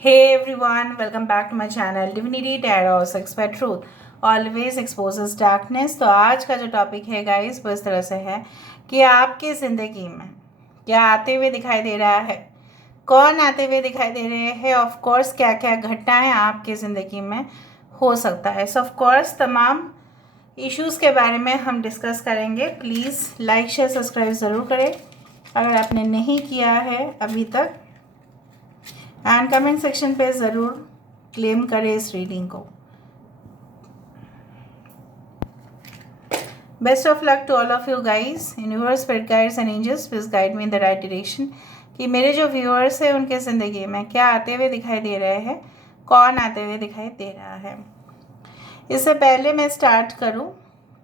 Hey everyone, welcome back to my channel Divinity Tarot Sex by Truth Always exposes darkness। तो आज का जो topic है guys वो इस तरह से है कि आपकी ज़िंदगी में क्या आते हुए दिखाई दे रहा है, कौन आते हुए दिखाई दे रहे हैं, ऑफ कोर्स क्या क्या घटनाएं आपकी ज़िंदगी में हो सकता है। सो ऑफ कोर्स तमाम इश्यूज़ के बारे में हम डिस्कस करेंगे। प्लीज़ लाइक शेयर सब्सक्राइब ज़रूर करें अगर आपने नहीं किया है अभी तक, एंड कमेंट सेक्शन पे ज़रूर क्लेम करें इस रीडिंग को। Best of luck to all of you guys. Universe, spirit guides and angels please guide me in the right direction कि मेरे जो व्यूअर्स हैं उनके ज़िंदगी में क्या आते हुए दिखाई दे रहे हैं, कौन आते हुए दिखाई दे रहा है। इससे पहले मैं स्टार्ट करूं,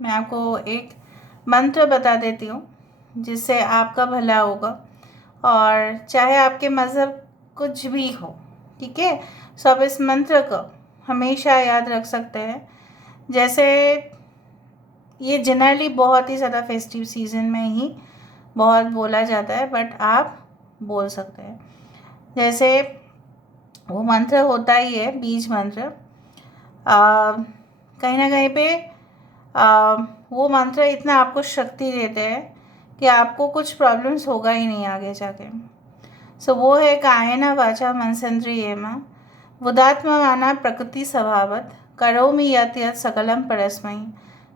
मैं आपको एक मंत्र बता देती हूँ जिससे आपका भला होगा, और चाहे आपके मज़हब कुछ भी हो, ठीक है। सो आप इस मंत्र को हमेशा याद रख सकते हैं। जैसे ये जनरली बहुत ही ज़्यादा फेस्टिव सीज़न में ही बहुत बोला जाता है, बट आप बोल सकते हैं। जैसे वो मंत्र होता ही है बीज मंत्र, कहीं ना कहीं पे वो मंत्र इतना आपको शक्ति देते हैं कि आपको कुछ प्रॉब्लम्स होगा ही नहीं आगे जाके। सो वो है कायेन वाचा मनसेन्द्रियेण बुधात्मना प्रकृति स्वभावत करोमि यत् यत् सकलम परस्मै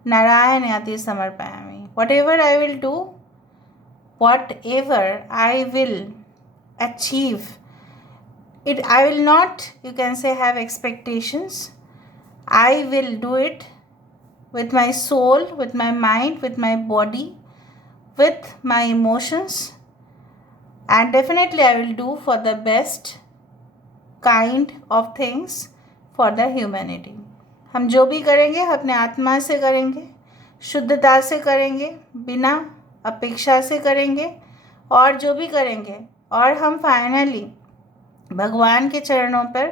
नारायणाति समर्पयामि। whatever I will achieve it, I will not, you can say, have expectations. I will do it with my soul, with my mind, with my body, with my emotions, and definitely I will do for the best kind of things for the humanity। हम जो भी करेंगे अपने आत्मा से करेंगे, शुद्धता से करेंगे, बिना अपेक्षा से करेंगे, और जो भी करेंगे और हम फाइनली भगवान के चरणों पर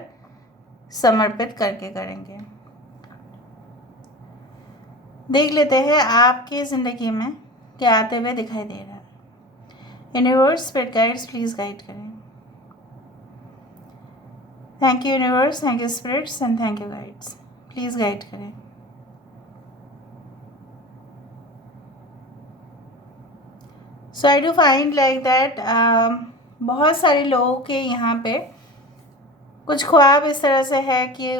समर्पित करके करेंगे। देख लेते हैं आपके ज़िंदगी में क्या आते हुए दिखाई दे रहा है। Universe, spirit guides please guide करें। Thank you universe, thank you spirits and thank you guides, please guide करें। So I do find like that बहुत सारे लोगों के यहाँ पे कुछ ख्वाब इस तरह से है कि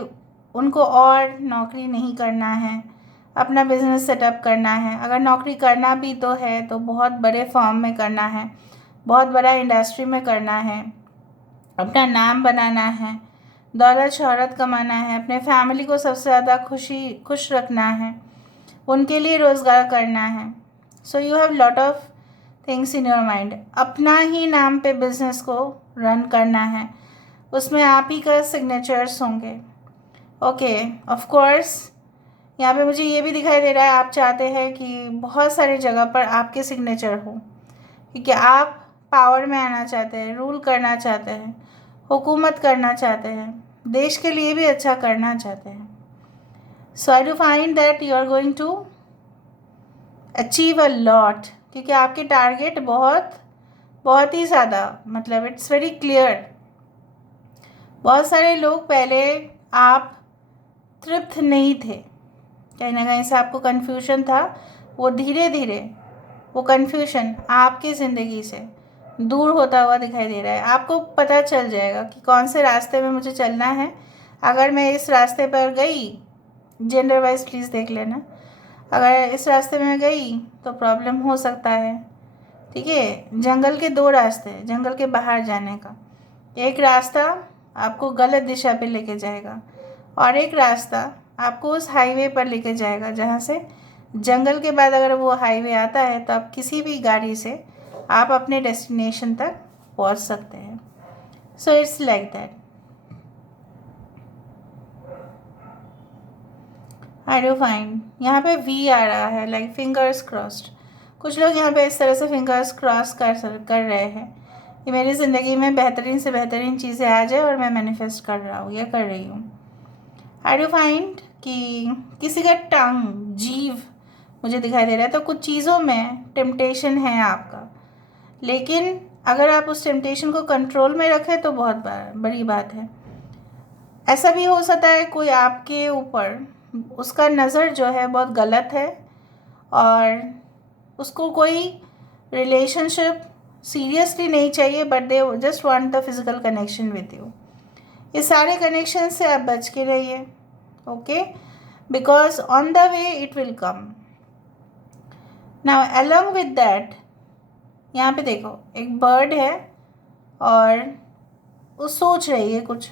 उनको और नौकरी नहीं करना है, अपना बिजनेस सेटअप करना है। अगर नौकरी करना भी तो है तो बहुत बड़े फर्म में करना है, बहुत बड़ा इंडस्ट्री में करना है, अपना नाम बनाना है, दौलत शोहरत कमाना है, अपने फैमिली को सबसे ज़्यादा खुश रखना है, उनके लिए रोज़गार करना है। So you have lot of things in your mind. अपना ही नाम पे बिजनेस को रन करना है, उसमें आप ही का सिग्नेचर्स होंगे। ओके, ऑफ कोर्स यहाँ पे मुझे ये भी दिखाई दे रहा है आप चाहते हैं कि बहुत सारी जगह पर आपके सिग्नेचर हो, क्योंकि आप पावर में आना चाहते हैं, रूल करना चाहते हैं, हुकूमत करना चाहते हैं, देश के लिए भी अच्छा करना चाहते हैं। So I do find that you are going to achieve a lot, क्योंकि आपके टारगेट बहुत ही ज़्यादा, मतलब इट्स वेरी क्लियर। बहुत सारे लोग पहले आप तृप्त नहीं थे, कहीं ना कहीं से आपको कन्फ्यूजन था, वो धीरे धीरे वो कन्फ्यूजन आपकी ज़िंदगी से दूर होता हुआ दिखाई दे रहा है। आपको पता चल जाएगा कि कौन से रास्ते में मुझे चलना है। अगर मैं इस रास्ते पर गई, जेंडर वाइज प्लीज़ देख लेना, अगर इस रास्ते में गई तो प्रॉब्लम हो सकता है, ठीक है। जंगल के दो रास्ते हैं जंगल के बाहर जाने का। एक रास्ता आपको गलत दिशा पे लेके जाएगा और एक रास्ता आपको उस हाईवे पर लेके जाएगा जहाँ से जंगल के बाद अगर वो हाईवे आता है तो आप किसी भी गाड़ी से आप अपने डेस्टिनेशन तक पहुँच सकते हैं। So it's like that. I do find यहाँ पे वी आ रहा है, लाइक फिंगर्स क्रॉस्ड। कुछ लोग यहाँ पे इस तरह से फिंगर्स क्रॉस कर रहे हैं कि मेरी ज़िंदगी में बेहतरीन से बेहतरीन चीज़ें आ जाए और मैं मैनिफेस्ट कर रहा हूँ या कर रही हूँ। आई डू फाइंड कि किसी का टंग, जीव मुझे दिखाई दे रहा है। तो कुछ चीज़ों में टेम्पटेशन है आपका, लेकिन अगर आप उस टेम्पटेशन को कंट्रोल में रखें तो बहुत बड़ी बात है। ऐसा भी हो सकता है कोई आपके ऊपर, उसका नज़र जो है बहुत गलत है और उसको कोई रिलेशनशिप सीरियसली नहीं चाहिए, but they just want the physical connection with you. ये सारे कनेक्शन से आप बच के रहिए, okay, because on the way it will come. Now along with that, यहाँ पे देखो एक बर्ड है और वो सोच रही है कुछ।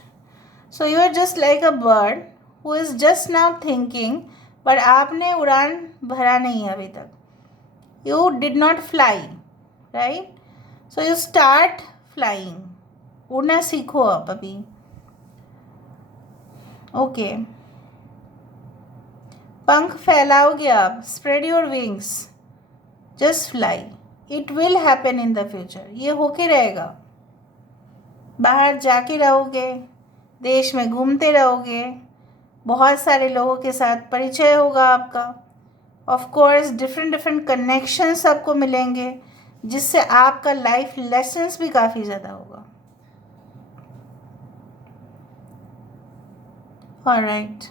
So you are just like a bird who is just now thinking, but आपने उड़ान भरा नहीं है अभी तक। You did not fly, right? So you start flying, उड़ना सीखो आप अभी, ओके। पंख फैलाओगे आप, spread your wings, just fly, it will happen in the future. ये होके रहेगा, बाहर जाके रहोगे, देश में घूमते रहोगे, बहुत सारे लोगों के साथ परिचय होगा आपका, of course different different connections आपको मिलेंगे, जिससे आपका लाइफ लेसन्स भी काफ़ी ज़्यादा होगा। Alright,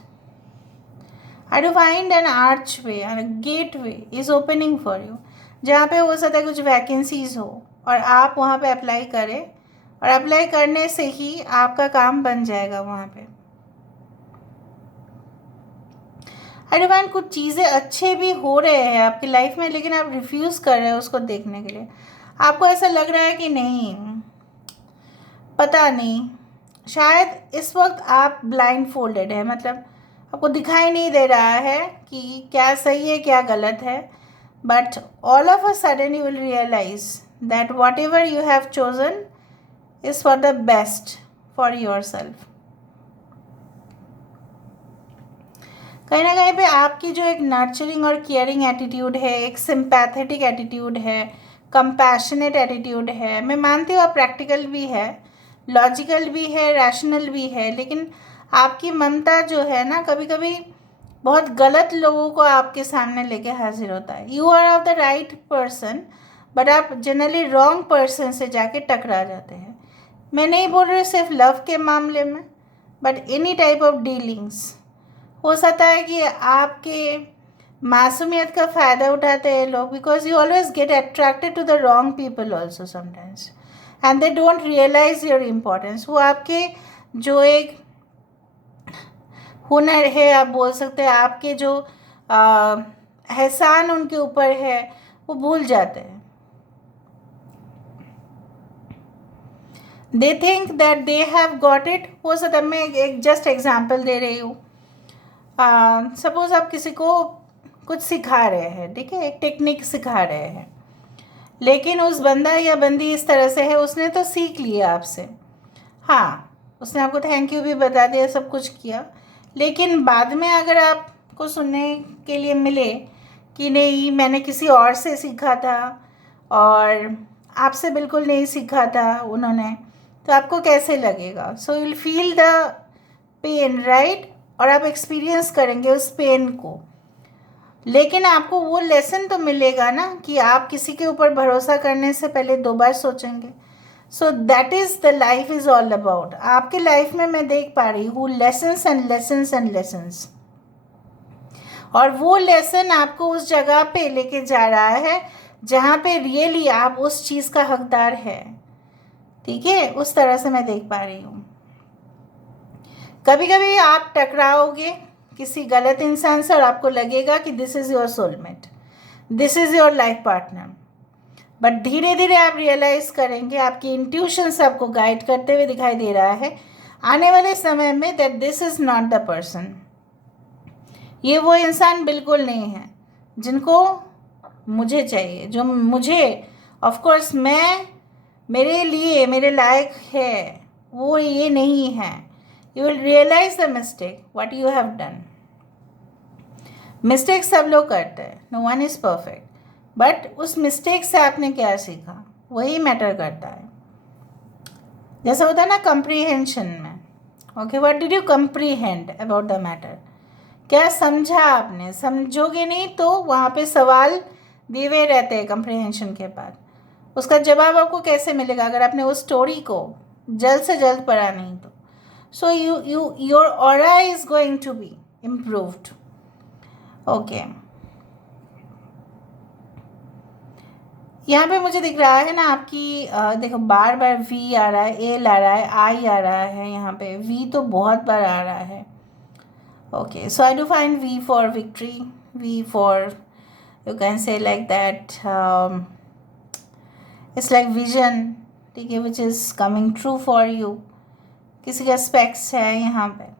I do find an archway and a gateway is opening for you, जहाँ पे हो सकता है कुछ वैकेंसीज हो और आप वहाँ पे अप्लाई करें, और अप्लाई करने से ही आपका काम बन जाएगा वहाँ पे। आई डू फाइंड कुछ चीज़ें अच्छे भी हो रहे हैं आपकी लाइफ में, लेकिन आप रिफ्यूज़ कर रहे हो उसको देखने के लिए। आपको ऐसा लग रहा है कि नहीं, पता नहीं, शायद इस वक्त आप ब्लाइंड फोल्डेड है, मतलब आपको दिखाई नहीं दे रहा है कि क्या सही है क्या गलत है, but all of a sudden you will realise that whatever you have chosen is for the best for yourself. कहीं ना कहीं पे आपकी जो एक नर्चरिंग और केयरिंग एटीट्यूड है, एक सिंपैथेटिक एटीट्यूड है, कंपैशनेट एटीट्यूड है, मैं मानती हूँ आप प्रैक्टिकल भी है, लॉजिकल भी है, रैशनल भी है, लेकिन आपकी ममता जो है ना, कभी कभी बहुत गलत लोगों को आपके सामने लेके हाजिर होता है। You are of the right person, but आप जनरली रॉन्ग पर्सन से जाके टकरा जाते हैं। मैं नहीं बोल रही सिर्फ लव के मामले में, but any type of dealings. हो सकता है कि आपके मासूमियत का फ़ायदा उठाते हैं लोग, because you always get attracted to the wrong people also sometimes, and they don't realise your importance. वो आपके जो एक हुनर है, आप बोल सकते हैं, आपके जो एहसान उनके ऊपर है, वो भूल जाते हैं। They think that they have got it. हो सकता है, मैं एक जस्ट एग्जाम्पल दे रही हूँ। सपोज आप किसी को कुछ सिखा रहे हैं, ठीक है, एक टेक्निक सिखा रहे हैं, लेकिन उस बंदा या बंदी इस तरह से है, उसने तो सीख लिया आपसे, हाँ, उसने आपको थैंक यू भी बता दिया, सब कुछ किया, लेकिन बाद में अगर आपको सुनने के लिए मिले कि नहीं मैंने किसी और से सीखा था और आपसे बिल्कुल नहीं सीखा था उन्होंने, तो आपको कैसे लगेगा? So you will feel the pain, right? और आप एक्सपीरियंस करेंगे उस पेन को, लेकिन आपको वो लेसन तो मिलेगा ना कि आप किसी के ऊपर भरोसा करने से पहले 2 बार सोचेंगे। So that is the life is all about. आपके लाइफ में मैं देख पा रही हूँ lessons and lessons and lessons, और वो लेसन आपको उस जगह पे लेके जा रहा है जहाँ पे रियली आप उस चीज़ का हकदार है, ठीक है? उस तरह से मैं देख पा रही हूँ। कभी कभी आप टकराओगे किसी गलत इंसान से और आपको लगेगा कि this is your soulmate, this is your life partner, but धीरे धीरे आप रियलाइज़ करेंगे, आपकी इंट्यूशंस आपको गाइड करते हुए दिखाई दे रहा है आने वाले समय में, that this is not the person. ये वो इंसान बिल्कुल नहीं है जिनको मुझे चाहिए, जो मुझे ऑफ कोर्स मैं मेरे लिए मेरे लायक है, वो ये नहीं है। You will realise the mistake what you have done. Mistake सब लोग करते हैं, no one is perfect, but उस मिस्टेक से आपने क्या सीखा वही मैटर करता है। जैसा होता है ना कंप्रीहेंशन में, okay, what did you comprehend about the matter, क्या समझा आपने? समझोगे नहीं तो वहाँ पे सवाल दिए हुए रहते हैं कंप्रीहेंशन के बाद, उसका जवाब आपको कैसे मिलेगा अगर आपने उस स्टोरी को जल्द से जल्द पढ़ा नहीं तो। So your aura is going to be improved. Okay. यहाँ पे मुझे दिख रहा है ना आपकी देखो बार बार वी आ रहा है, एल आ रहा है, आई आ रहा है, यहाँ पे वी तो बहुत बार आ रहा है. Okay, so I do find V for victory, V for you can say like that it's like vision, ठीक है, which is coming true for you. किसी का स्पेक्स है यहाँ पे.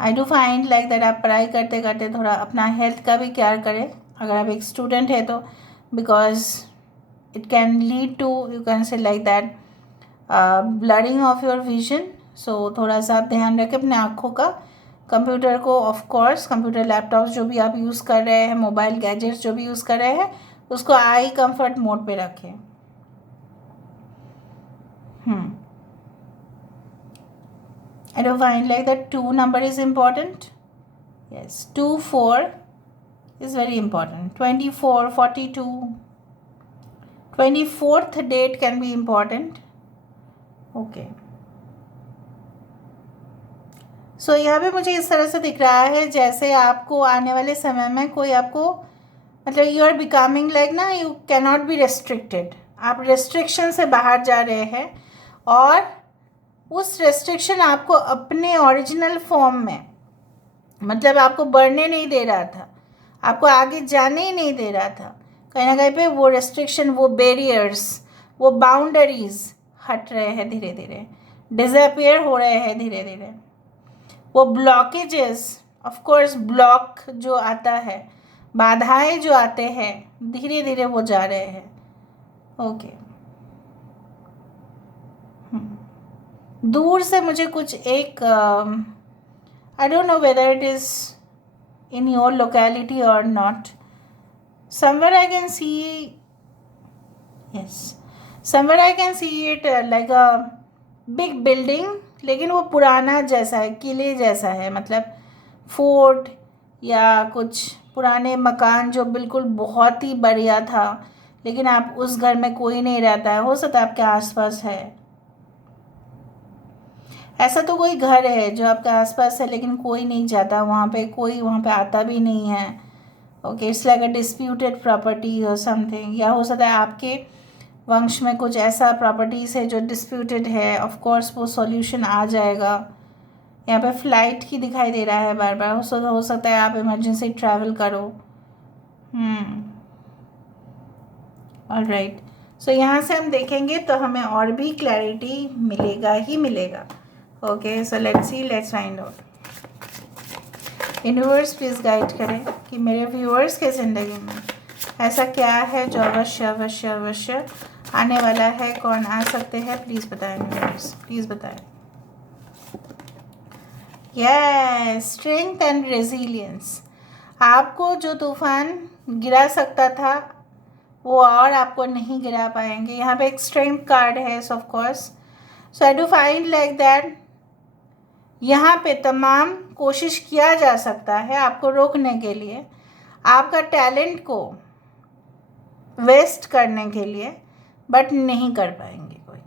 I do find like that आप पढ़ाई करते करते थोड़ा अपना हेल्थ का भी केयर करें अगर आप एक स्टूडेंट है तो, because it can lead to you can say like that blurring of your vision. so थोड़ा सा आप ध्यान रखें अपने आँखों का. कंप्यूटर को ऑफ कोर्स कंप्यूटर लैपटॉप्स जो भी आप यूज़ कर रहे हैं, मोबाइल गैजेट्स जो भी यूज़ कर रहे हैं, उसको आई कंफर्ट मोड पे रखें. I don't find like that 2 number is important. Yes, 2 4 is very important. 24 42 24th date can be important. Okay. So यहाँ पे मुझे इस तरह से दिख रहा है जैसे आपको आने वाले समय में कोई आपको मतलब यू आर बिकमिंग लाइक ना, you can not be restricted. आप रेस्ट्रिक्शन से बाहर जा रहे हैं और उस रेस्ट्रिक्शन आपको अपने ओरिजिनल फॉर्म में मतलब आपको बढ़ने नहीं दे रहा था, आपको आगे जाने ही नहीं दे रहा था. कहीं ना कहीं पे वो रेस्ट्रिक्शन, वो बैरियर्स, वो बाउंडरीज हट रहे हैं धीरे धीरे, डिसअपियर हो रहे हैं धीरे धीरे. वो ब्लॉकेजेस, ऑफ कोर्स ब्लॉक जो आता है, बाधाएं जो आते हैं, धीरे धीरे वो जा रहे हैं. ओके. दूर से मुझे कुछ एक I don't know whether it is in your locality or not, somewhere I can see, yes, somewhere I can see it like a big building, लेकिन वो पुराना जैसा है, किले जैसा है, मतलब फोर्ट या कुछ पुराने मकान जो बिल्कुल बहुत ही बढ़िया था, लेकिन आप उस घर में कोई नहीं रहता है. हो सकता है आपके आसपास है, ऐसा तो कोई घर है जो आपके आसपास है लेकिन कोई नहीं जाता वहाँ पे, कोई वहाँ पे आता भी नहीं है. Okay, it's like a disputed property और समथिंग. या हो सकता है आपके वंश में कुछ ऐसा प्रॉपर्टीज़ है जो डिस्प्यूटेड है. ऑफ कोर्स वो सॉल्यूशन आ जाएगा. यहाँ पे फ्लाइट की दिखाई दे रहा है बार बार. हो सकता है आप इमरजेंसी ट्रैवल करो. ऑलराइट. सो यहाँ से हम देखेंगे तो हमें और भी क्लैरिटी मिलेगा ही मिलेगा. Okay, so let's see, let's find out. Universe please guide करें कि मेरे व्यूअर्स के ज़िंदगी में ऐसा क्या है जो अवश्य अवश्य अवश्य आने वाला है. कौन आ सकते हैं प्लीज़ बताएं यूनिवर्स, प्लीज़ बताएं. Yes, strength and resilience. आपको जो तूफान गिरा सकता था वो और आपको नहीं गिरा पाएंगे. यहाँ पे एक स्ट्रेंथ कार्ड है of course. So I do find like that यहाँ पे तमाम कोशिश किया जा सकता है आपको रोकने के लिए, आपका टैलेंट को वेस्ट करने के लिए, बट नहीं कर पाएंगे कोई.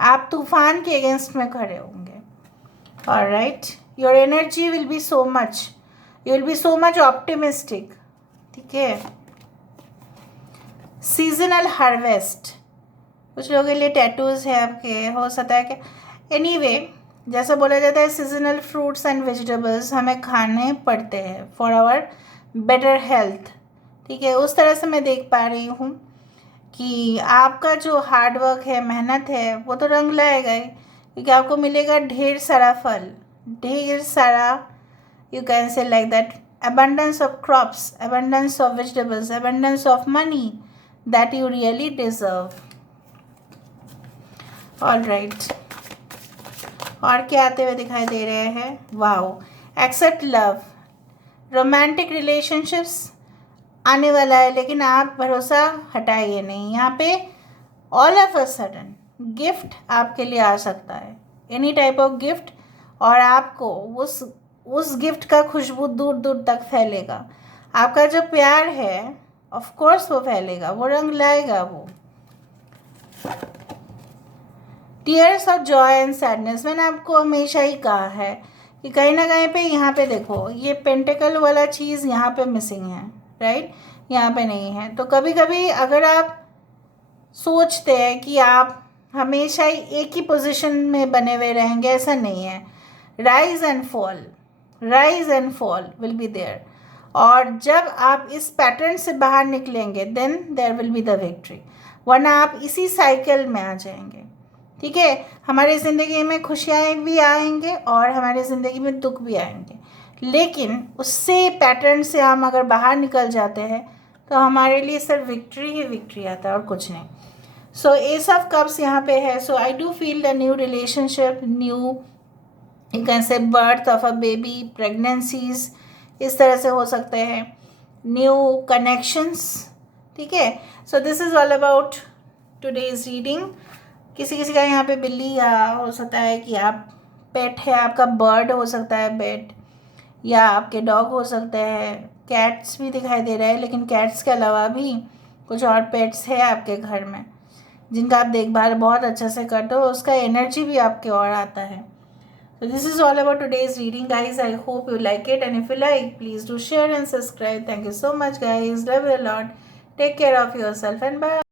आप तूफान के अगेंस्ट में खड़े होंगे. Alright, your energy will be so much, you will be so much optimistic. ठीक है. सीजनल हार्वेस्ट, कुछ लोगों के लिए टैटूज़ है आपके, हो सकता है कि एनीवे जैसा बोला जाता है सीजनल फ्रूट्स एंड वेजिटेबल्स हमें खाने पड़ते हैं फॉर आवर बेटर हेल्थ. ठीक है, उस तरह से मैं देख पा रही हूँ कि आपका जो हार्ड वर्क है, मेहनत है, वो तो रंग लाएगा ही, क्योंकि आपको मिलेगा ढेर सारा फल, ढेर सारा you can say like that abundance of crops, abundance of vegetables, abundance of money that you really deserve. All right. और क्या आते हुए दिखाई दे रहे हैं? Wow, except love, romantic relationships आने वाला है, लेकिन आप भरोसा हटाइए नहीं. यहाँ पे all of a sudden gift आपके लिए आ सकता है, एनी टाइप ऑफ गिफ्ट, और आपको उस गिफ्ट का खुशबू दूर दूर तक फैलेगा. आपका जो प्यार है ऑफ कोर्स वो फैलेगा, वो रंग लाएगा. वो tears of Joy and sadness, मैंने आपको हमेशा ही कहा है कि कहीं ना कहीं पे यहाँ पे देखो ये पेंटिकल वाला चीज़ यहाँ पे मिसिंग है, राइट, यहाँ पे नहीं है। तो कभी कभी अगर आप सोचते हैं कि आप हमेशा ही एक ही पोजीशन में बने हुए रहेंगे, ऐसा नहीं है। Rise and fall will be there, और जब आप इस पैटर्न से बाहर निकलेंगे then there will be the victory, वरना आप इसी साइकिल में आ जाएंगे। ठीक है, हमारी ज़िंदगी में खुशियाँ भी आएंगे और हमारी ज़िंदगी में दुख भी आएंगे, लेकिन उससे पैटर्न से हम अगर बाहर निकल जाते हैं तो हमारे लिए सिर्फ विक्ट्री ही विक्ट्री आता है और कुछ नहीं। सो एस ऑफ कप्स यहाँ पे है। So I do feel the new relationship, new you can say birth of a baby, pregnancies इस तरह से हो सकते हैं, न्यू कनेक्शंस। ठीक है, so this is all about today's reading. किसी किसी का यहाँ पे बिल्ली या हो सकता है कि आप पेट है आपका, बर्ड हो सकता है पेट, या आपके डॉग हो सकते हैं, कैट्स भी दिखाई दे रहा है, लेकिन कैट्स के अलावा भी कुछ और पेट्स है आपके घर में जिनका आप देखभाल बहुत अच्छे से करते हो, उसका एनर्जी भी आपके और आता है। So this is all about today's reading, guys. I hope you like it, and if you like, please do share and subscribe. Thank you so much, guys. Love you a lot. Take care of yourself and bye.